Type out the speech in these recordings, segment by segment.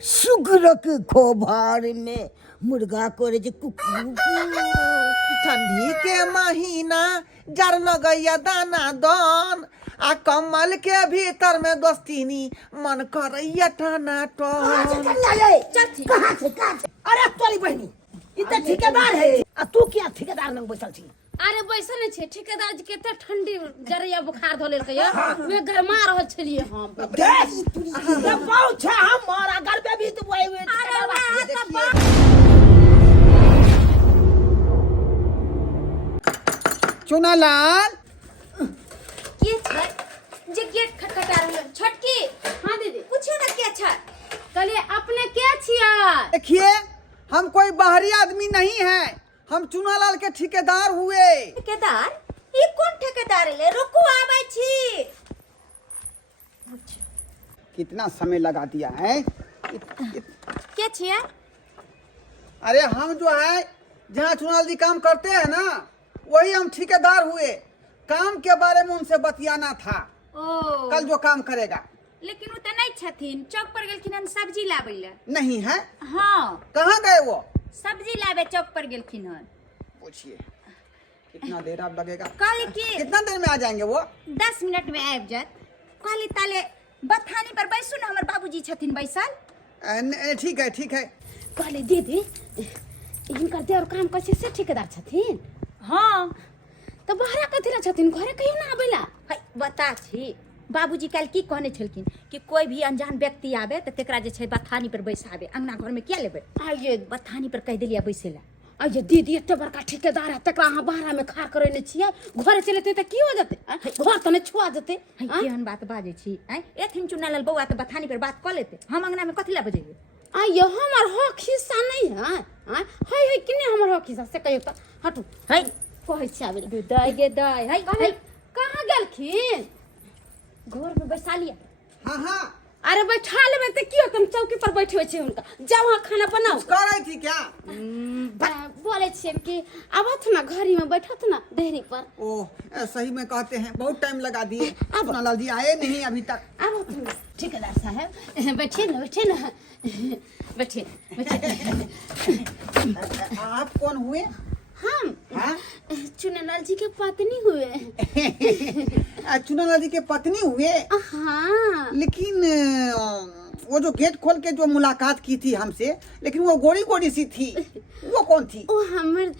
सुगरक खोभार में मुर्गा करे जे कुकू। ठंडी के महीना जर न गैया दाना दन आ कमल के भीतर में दोस्तीनी मन करैया टाना टन। कहाँ से अरे तोरी बहनी इतना ठेकेदार है आ तू क्या ठेकेदार लग बैठल छी? अरे बैसल छे ठेकेदार जी केते ठंडी जरिया बुखार धो लेल कहियो वे गरमा रहल छलिए हम ये बहुत है हमारा घर पे भी तो वही चुनालाल के छै जे गेट खटखटा रहल छोटकी। हां दीदी पूछियो ना के छै कहलिए अपने के छियै? देखिए हम कोई बाहरी आदमी नहीं है, हम चुनालाल के ठेकेदार हुए। ठेकेदार ई कोन ठेकेदार ले रुको आबै छी। कितना समय लगा दिया है। के छियै? अरे हम जो है जहाँ चुनालाल जी काम करते हैं ना वही हम ठेकेदार हुए। काम के बारे में उनसे बतियाना था। ओ कल जो काम करेगा। लेकिन उ त नहीं छथिन, चौक पर गेलखिन हन सब्जी लाबै ले। नहीं है? हां कहाँ गए वो? सब्जी लाबे चौक पर गेलखिन हन। पूछिए कितना देर अब लगेगा? कहली कि कितना देर में आ जाएंगे वो? 10 मिनट में आबि जात। कहली ताले बथानी पर बैसू ना, हमर बाबूजी छथिन बैसल। ठीक है ठीक है। कहली दीदी इनकर देवर काम कैसे से ठेकेदार छथिन? हाँ तो बहरा कथी ला छथिन, घरे कहियो ना आबेला। है बता छी बाबूजी काल की कहने छलखिन कि कोई भी अनजान व्यक्ति आवे त तेकरा जे छै बथानी पर बैसाबे, अंगना घर में क्या लेबे। आइए बथानी पर कह देलिया बैसेला। आइए दीदी एते बड़का ठेकेदार है तकरा अहाँ बहरा में खार करे ने छियै, घरे चलेते त की हो जते, घर त ने छुआ जते। केहन बात बाजे छी? एथिन चुनालाल बौआ त बथानी पर बात क लेते, हम अंगना में कथी ला बजेबे? आइए हमर हक हिस्सा नहीं है। हाय हाय किने हमर हक हिस्सा से कहियो त हटू। है कहै छी आबे दय गे दय। है कहां गेलखिन? घर में बैसा लिया। हाँ हाँ अरे बैठा लेबे त की हो, तुम चौकी पर बैठे हो छी उनका, जाओ वहां खाना बनाओ। कर रही थी क्या? बोले छिए कि आवत ना घरी में बैठत ना देहरी पर। ओह सही में कहते हैं बहुत टाइम लगा दिए। चुनालाल जी आए नहीं अभी तक। आवत ना ठेकेदार साहब बैठिए ना बैठिए ना बैठिए बैठिए। आप कौन हुए? हम हाँ? चुनालाल जी के पत्नी हुए। चुनालाल जी के पत्नी हुए? हाँ लेकिन वो जो गेट खोल के जो मुलाकात की थी हमसे, लेकिन वो गोरी गोरी सी थी, वो कौन थी? ओ हमर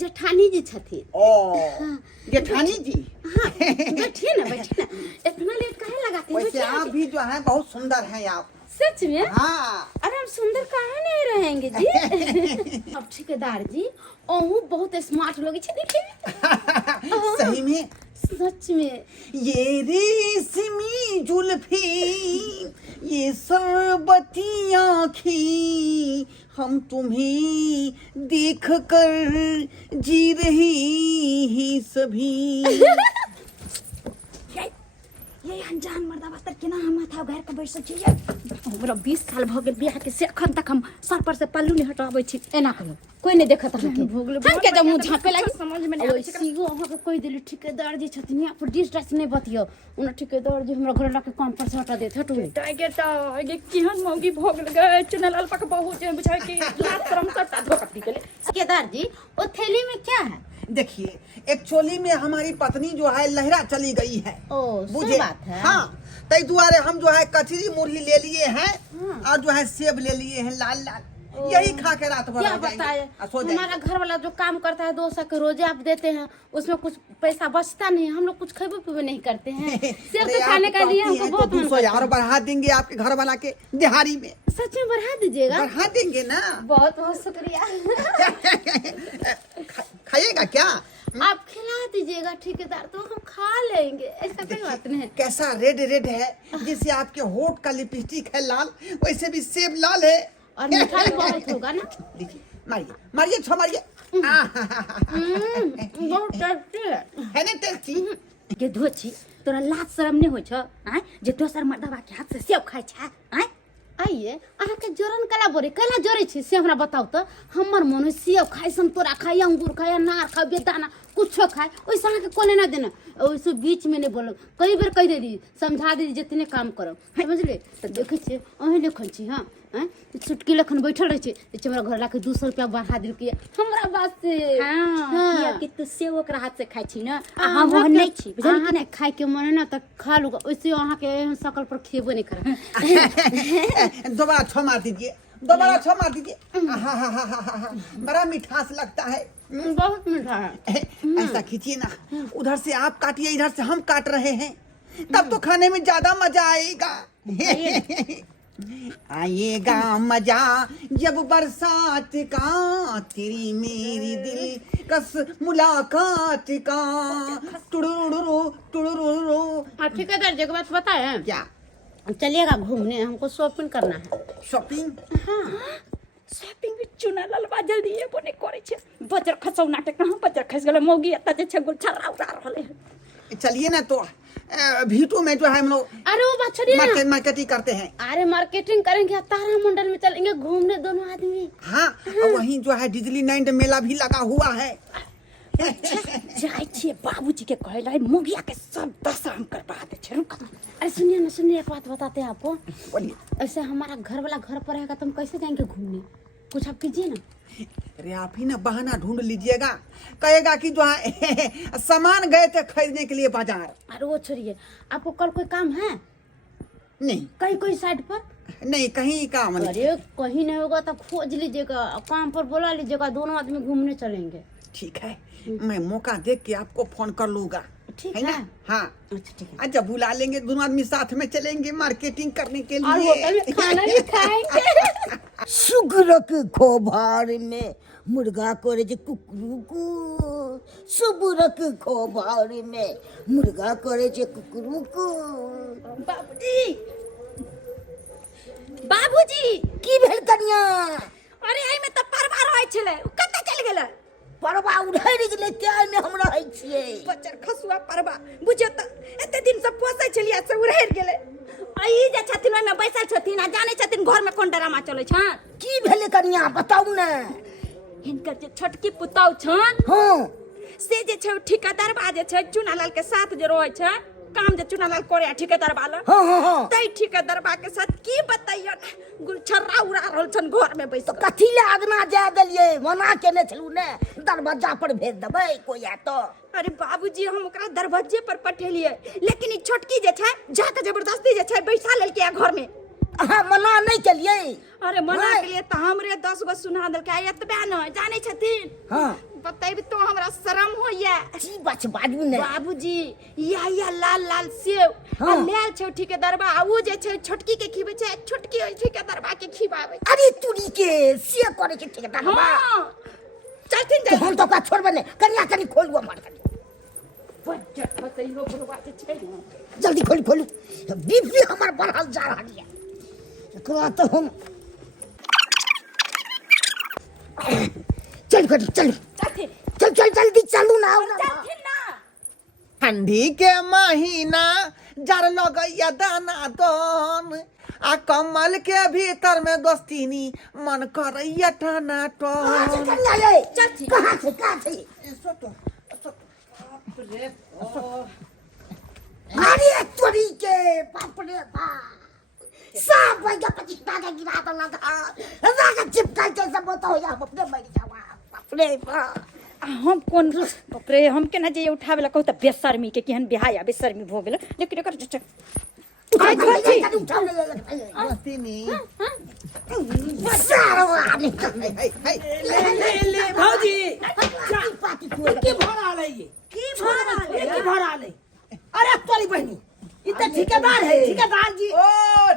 जेठानी जी छथिन। ओ जेठानी जी। हाँ बैठिए ना बैठिए ना, इतना लेट काहे लगाते हैं? वैसे आप भी जो है बहुत सुंदर हैं आप। सच में? हाँ। अरे हम सुंदर काहे नहीं रहेंगे जी? अब ठेकेदार जी ओहू बहुत स्मार्ट लोग छे देखिए। सही में? सच में। ये रेशमी जुल्फी ये शरबती आँखी हम तुम्हें देख कर जी रही ही सभी। ये अनजान मर्दा बस्तर केना हम था घर के बैसल छी। हमरा 20 साल भ गेल बियाह के से अखन तक हम सर पर से पल्लू नहीं हटाबै छी। एना कहियो कोई नहीं देखत रहे भोगले हम के जब मुंह झापे लागी समझ में नहीं आबै छी। सीगो अहाँ के कोई दिली ठेकेदार जी छथिन या पर डिस डस नहीं बतियो। उन ठेकेदार जी हमरा घर लाके काम पर से हटा देत हटू। टाइगर ता ये केहन मौगी भोगल गए चुनालाल पक बहुत जे बुझाय के लात शर्म करता धोखा निकले। ठेकेदार जी वो थैली में क्या है? देखिए एक्चुअली में हमारी पत्नी जो है लहरा चली गई है। ओ बुझे बात है। हाँ तई दुआरे हम जो है कचरी मुरली ले लिए हैं और जो है सेब ले लिए हैं लाल लाल, यही खा के रात भर क्या बताए हमारा घर वाला जो काम करता है 200 के रोजे आप देते हैं, उसमें कुछ पैसा बचता नहीं, हम लोग कुछ खेबे पीबे नहीं करते हैं। सिर्फ तो खाने का लिए हमको बहुत मन करता है। 200 बढ़ा देंगे आपके घर वाला के दिहाड़ी में। सच में बढ़ा दीजिएगा? बढ़ा देंगे ना। बहुत बहुत शुक्रिया। खाइएगा क्या? आप खिला दीजिएगा ठेकेदार तो हम खा लेंगे, ऐसा कोई बात नहीं है। कैसा रेड रेड है, जैसे आपके होठ का लिपस्टिक है लाल, वैसे भी सेब लाल है और मिठाई बहुत होगा ना। देखिए मारिए मारिए छो मारिए। बहुत टेस्टी है ना टेस्टी? के धोछी तोरा लाज शरम नहीं होइ छ? आय जे दोसर मर्दवा के हाथ से सेब खाइ छ? आय आइए अहाँ के जोरन कला बोरे कला जोरे छी से हमरा बताउ त। हमर मन सेब खाइ सम तोरा खाइ, अंगूर खाइ, अनार खाइ, बेदाना कुछ खाए वैसे अहाँ के कोने ना देना वैसे बीच में नहीं बोलो कई बार कह दे दी समझा दे जितने काम करो समझ ले तो देखे छे अहीं लिखल छी हां चुटकी लखन बैठल रहे छे हमरा घर लाके 200 रुपया बढ़ा दिल के हमरा बात से हां किया कि तू से ओकरा हाथ से खाइ छी ना हम ओहन नहीं छी बुझल कि नहीं खाए के मन ना त खा लूगा वैसे अहाँ के सकल पर खेबो नहीं कर दोबारा छो मार दीजिए बड़ा मिठास लगता है बहुत मीठा है ऐसा खींचिए ना उधर से आप काटिए इधर से हम काट रहे हैं तब तो खाने में ज्यादा मजा आएगा आएगा मजा जब बरसात का तेरी मेरी दिल कस मुलाकात का टुडुरुरु ठीक है दर्जे के बात पता है क्या चलिएगा घूमने हमको शॉपिंग करना है शॉपिंग शॉपिंग भी चुना ललवा जल्दी ये बने करे छे बजर खसौ नाटक कहां बजर खस गेले मौगी एता जे छे गुलछरा उड़ा रहले चलिए ना तो भीटू में जो है हम लोग अरे वो बात छोड़िए ना मार्केटिंग करते हैं अरे मार्केटिंग करेंगे तारामंडल में चलेंगे घूमने दोनों आदमी हाँ वहीं जो है डिज्नीलैंड मेला भी लगा हुआ है जाय छे बाबूजी के कहले मोगिया के सब दशा हम करवा दे छे रुक अरे सुनिए एक बात बताते हैं आपको बोलिए ऐसे हमारा घर वाला घर पर रहेगा तो हम कैसे जाएंगे घूमने कुछ आप कीजिए ना अरे आप ही ना बहाना ढूंढ लीजिएगा कहेगा कि जो है सामान गए थे खरीदने के लिए बाजार अरे वो छोड़िए आपको कल कोई काम है नहीं कहीं कोई साइड पर नहीं कहीं काम नहीं अरे कहीं नहीं होगा तो खोज लीजिएगा काम पर बुला लीजिएगा दोनों आदमी घूमने चलेंगे ठीक है मैं मौका देख के आपको फोन कर लूंगा ठीक है ना हाँ अच्छा ठीक है अच्छा बुला लेंगे दोनों आदमी साथ में चलेंगे मार्केटिंग करने के और होटल लिए में खाना भी खाएंगे सुगरक खोभार में मुर्गा करे जे कुकरू सुगरक खोभार में मुर्गा करे जे कुकरू बाबूजी की भेल कनिया अरे आई में त परवा रहै छले कत चल गेलै परवा उधर गेलै त्याय में हम रहै छियै बच्चर खसुआ परवा बुझे त एते दिन से पोसै छलिया से उड़ैर गेलै आई जे छथिन ओइ में बैसल छथिन आ जाने छथिन घर में कोन ड्रामा चलै छन की भेलै कनिया बताउ ने हिनकर जे छोटकी पुतौ छन हाँ से जे छै ठेकेदार बा जे छै चुनालाल के साथ जे रहै छै काम जे चुनालाल करे ठेकेदार वाला हाँ तै ठेकेदार बा के साथ की बताइयो गुलछर्रा उड़ा रहल छन घर में बैसल कथी ले आगना जा देलियै मना केने छलू ने दरवाजा पर भेज देबै कोई आ तो अरे बाबूजी हम ओकरा दरवाजे पर पठेलिए लेकिन ई छोटकी जे छै जाके जबरदस्ती जे छै बैसा लेलकै घर में अहाँ मना नहीं केलियै अरे मना केलिए त हमरे 10 गो सुना देलकै एतबे न जाने छथिन हाँ बतैब तो हमरा शरम होइया की बात बाजू ने बाबूजी या लाल लाल सेव हाँ। लेल छै ठेकेदारबा आ उ जे छै छोटकी के खिबै छै छोटकी ओइ ठेकेदारबा के खिबाबै अरे तुरी के से करे के ठेकेदार बा हां चलथिन तो हम तो का छोड़बे ने कन्या कनी खोलुआ मार कनी बच्चा बतैयो बुढ़वा जे छै न जल्दी खोलू बीपी हमर बढ़ल जा रहल है एकरा तो हम चल जल्दी चलू ना चलथिन ना ठंडी के महीना जर लगैया दाना दोन आ कमल के भीतर में दोस्तीनी मन करैया टाना टन कन्या ये चलती कहां से अरे तुरी के बाप रे बाप सब वही 25 टाका गिरा तो लगा लगा चिपका के सब तो हो जा अपने मर जावा बाप रे बाप हम कोन बाप रे हम केना जे उठावे ला कहू त बेशर्मी के केहन बिहाया बेशर्मी भ गेल लेकिन एकर जे दोस्तीनी ले भौजी की भरा ले की भरा ले अरे तोरी बहनी ई त ठेकेदार है ठेकेदार जी ओ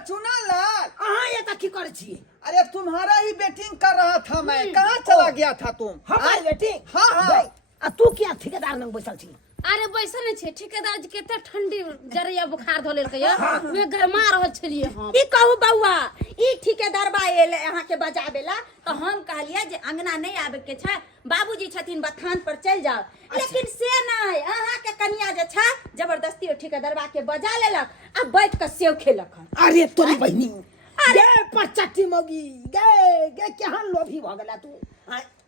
चुनालाल अहाँ ये त की करे छी अरे तुम्हारा ही बेटिंग कर रहा था मैं कहाँ चला गया था तुम हमारी बेटी हाँ आ तू क्या ठेकेदार नंग बैसल छी अरे बैसल नहीं छे ठेकेदार जी केते ठंडी जरिया बुखार धो लेलकै या मैं गरमा रहल छलिए हम ई कहू बौआ ई ठेकेदार बा एले अहाँ के बजाबेला तो हम कहलिए जे अंगना नहीं आबे के छै बाबूजी छथिन बथान पर चल जाओ लेकिन से नहीं अहाँ के कन्या जे छै जबरदस्ती ठेकेदार बा के बजा लेलक आ बैठ के सेव खेलक अरे तोरी बहनी गे पर चट्टी मगी गे केहन लोभी भ गेला तू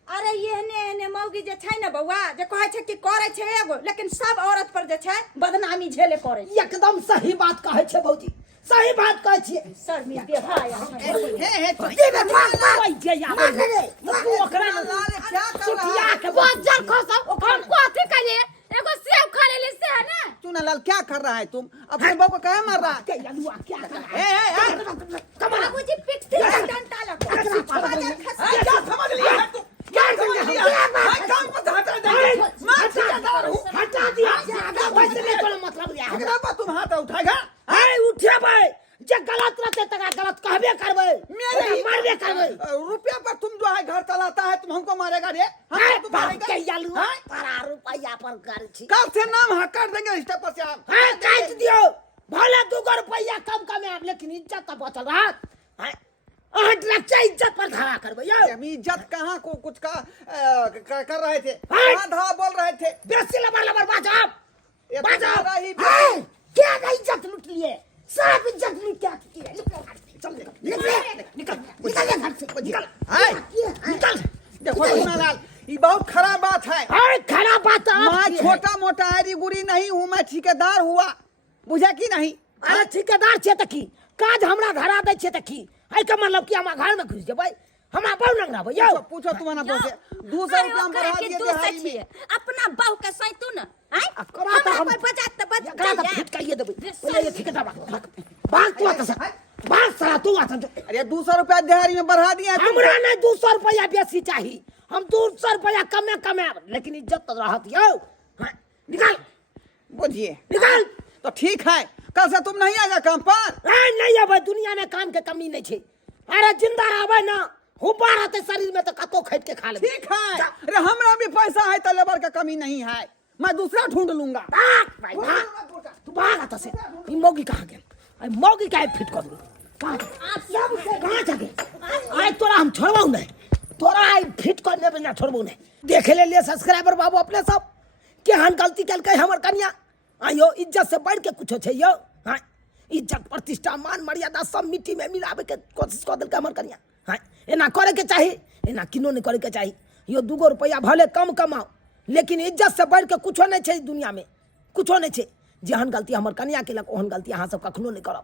अरे एहने मौगी जे छै ने बौआ जे कहै छै कि करे छै एगो लेकिन सब औरत पर जे छै बदनामी झेले करे छै। एकदम सही बात कहै छै भौजी, सही बात कहै छियै। सर में देहा दे दे भाग जे या तू ओकरा क्या कर रहा सुखिया है? के बाजार खसा हम कथी करिए एगो सेब खा ले से है ना। चुनालाल क्या कर रहा है तुम? अपने बहू को क्या मार रहा है? के यालुआ क्या कर रहा है? बाबूजी पिटते डंडा लगा क्या समझ लिया है तुम? क्या समझ लिया है? मैं काम पर हटा देंगे। मैं ठेकेदार हूँ। हटा दिया ज्यादा फैसले को मतलब लिया ठेकेदार पर तुम हाथ उठाएगा? है उठे भाई जे गलत रहते तका गलत कहबे करबे मेरे ही मारबे करबे रुपया पर तुम जो है घर चलाता है तुम हमको मारेगा रे? है हमको बाप मारेगा? के यालुआ हाँ? तारा रुपया पर कर छी कल से नाम हटा देंगे इस पर से आप। है काट दियो भले 2 रुपया कम कमे लेकिन इज्जत तो बचल रहत है अहट रक्षा इज्जत पर धावा करबे यो अभी इज्जत कहाँ को कुछ का कर रहे थे? हाँ? कहाँ धावा बोल रहे थे? बेसी लबर बाजाब ये तो बाजाब तुम्हारा ही है क्या का इज्जत लूट लिए सब इज्जत लूट क्या की है चल निकल घर से निकल है? निकल देखो चुनालाल ये बहुत खराब बात है। है खराब बात मैं छोटा मोटा आरी गुरी नहीं हूँ, मैं ठेकेदार हुआ, बुझा कि नहीं? अरे ठेकेदार छे त की काज हमरा धरा दै छे त की है के मतलब कि हमरा घर में घुस जेबै हमरा बहु लंगना भै यो पूछो तुम्हारा बोल 200 रुपया हम बढ़ा दिए दिहाड़ी में। अपना बाऊ के सैतू न हैं करा त हम बजात त बज एकरा त फिट कहिए देबै बोले ये ठेकेदार भाग तू आता से भाग साला तू आता अरे 200 रुपया दिहाड़ी में बढ़ा दिया तुम। हमरा नहीं 200 रुपया बेसी चाहिए हम 200 रुपया कमे लेकिन इज्जत तो रहत यो हाँ, निकाल बुझिए निकाल तो ठीक है, कल से तुम नहीं आएगा काम पर? नहीं अब दुनिया में काम के कमी नहीं छे अरे जिंदा रहबै ना हुब्बा रहते शरीर में तो कतो खैट के खा ले ठीक है, अरे हमरा भी पैसा है तो लेबर का कमी नहीं है, मैं दूसरा ढूंढ लूंगा। भाग तू भाग आता से ई मौगी कहाँ गेल आई मौगी काहे फिट कर दू कहाँ जाके आई तोरा हम छोड़बौ नहीं तोरा आई फिट कर देबे ना छोड़बौ नहीं देखे ले सब्सक्राइबर बाबू अपने सब केहन गलती कल के हमर कन्या आयो इज्जत से बढ़ के कुछो छै यो हां इज्जत प्रतिष्ठा मान मर्यादा सब मिट्टी में मिलाबे के कोशिश कर देल के हमर कन्या हां एना करे के चाही एना किनो नहीं करे के चाही यो 2 रुपया भले कम कमाओ लेकिन इज्जत से बढ़ के कुछो नहीं छै दुनिया में कुछो नहीं छै जेहन गलती हमर कन्या केलक ओहन गलती अहाँ सब कखनो नहीं करब।